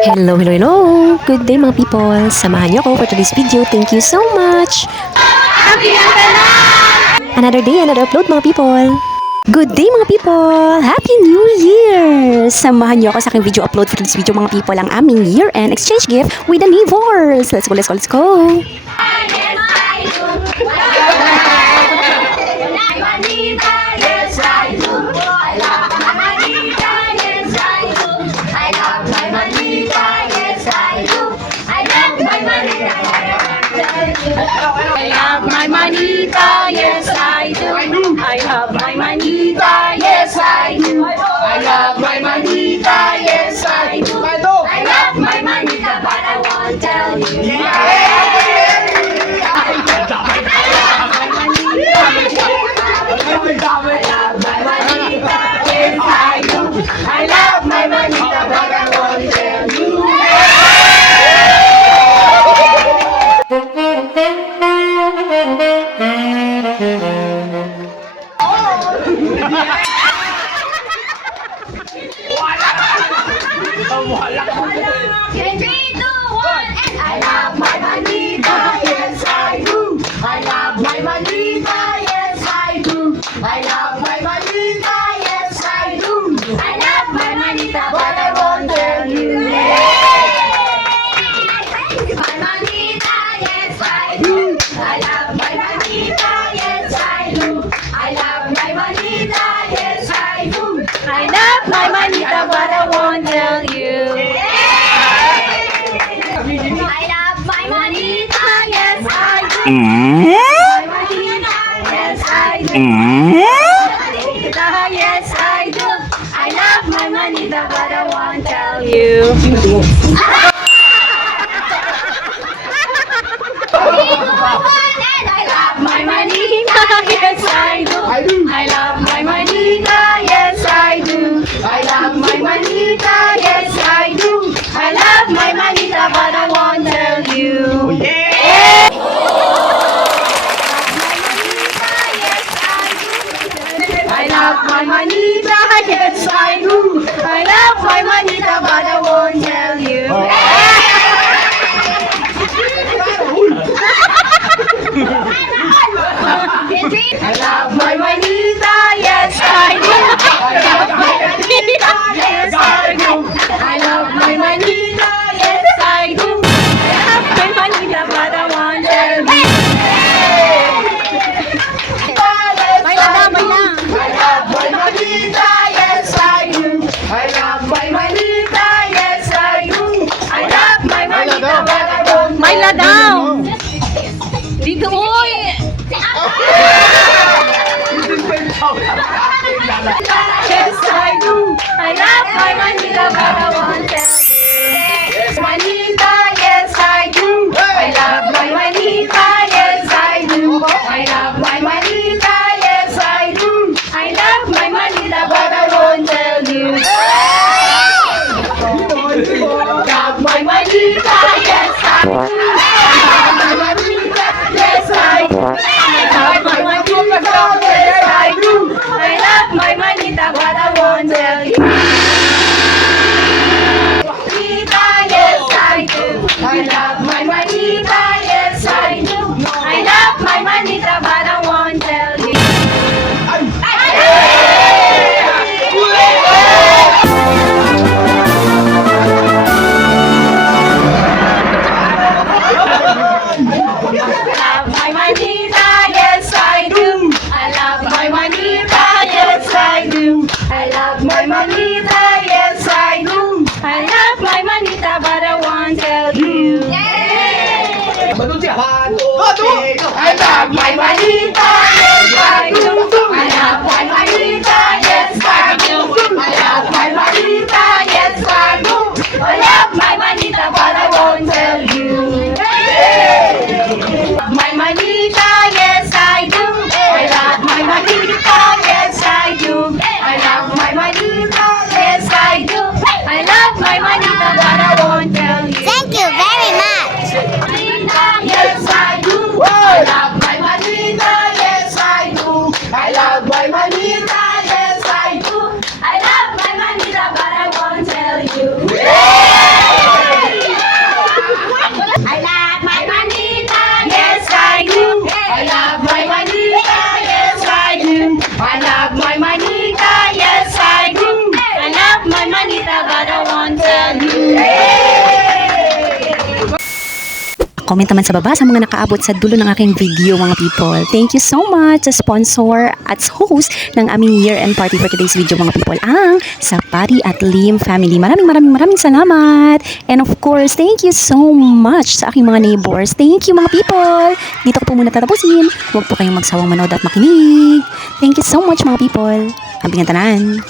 Hello, hello, hello! Good day mga people! Samahan niyo ako for today's video. Thank you so much! Another day, another upload mga people! Good day mga people! Happy New Year! Samahan niyo ako sa aking video upload for today's video mga people, ang aming year-end exchange gift with the neighbors! Let's go, let's go, let's go! I love my manita, yes I do. I love my manita, yes I do. I love my manita, yes I do. I love my manita, but I won't tell you. I love my manita, yes I do. I love my manita, but I won't tell you. I love my manita, yes I do. I love my manita, yes I do. I love my manita, yes I do. I love my manita, but I won't tell you. My manita, yes I do. I love my manita, yes I do. I love my manita, yes I do. I love my manita, but I won't tell you. I love my manita, yes I do. My manita, yes I do. Manita, yes I do. I love my manita, but I won't tell you. I love my manita, yes I do. I love my manita, yes I do. I love my manita, yes I do. I love my manita, but I won't tell you. I love my manita, yes I do. I love my manita, but I won't tell you. I love my manita, yes I do. I love my manita, yes I do. I love my manita, yes I do. I love my manita, but I won't tell you. I love my manita, yes I do. I love my manita, yes I do. I love my manita, but I won't. Maila daw! Dito, uy! Yes, I do. I love my manita, but I won't tell you. Manita, yes, I do. I love my manita, yes, I do. I love my manita, yes, I do. I love my manita, but I won't tell you. Love my manita, yes, I do. Love my manita, yes, I do. Love my manita, yes, I do. I love my manita, but I won't tell you. Manita, yes, I do. I love my manita, yes, I do. I love my manita, but I won't tell you. I love my manita, yes, I do. I love my manita, yes, I do. I love my manita, yes, I do. I love my manita, but I won't tell you. I love my manita, yes, I do. I love my manita, yes, I do. I love my manita, yes, I do. I love my manita, but I won't tell you. My manita, yes, I do. I love my manita, yes, I do. I love my manita, yes, I do. I love my manita, but I won't tell you. Thank you very much. Manita, yes, I do. I love my manita, Comment naman sa baba sa mga nakaabot sa dulo ng aking video mga people. Thank you so much sa sponsor at host ng aming year-end party for today's video mga people, ang Sapari at Lim family. Maraming salamat. And of course, thank you so much sa aking mga neighbors. Thank you mga people. Dito ko po muna tatapusin. Huwag po kayong magsawang manood at makinig. Thank you so much mga people. Ambing tanan.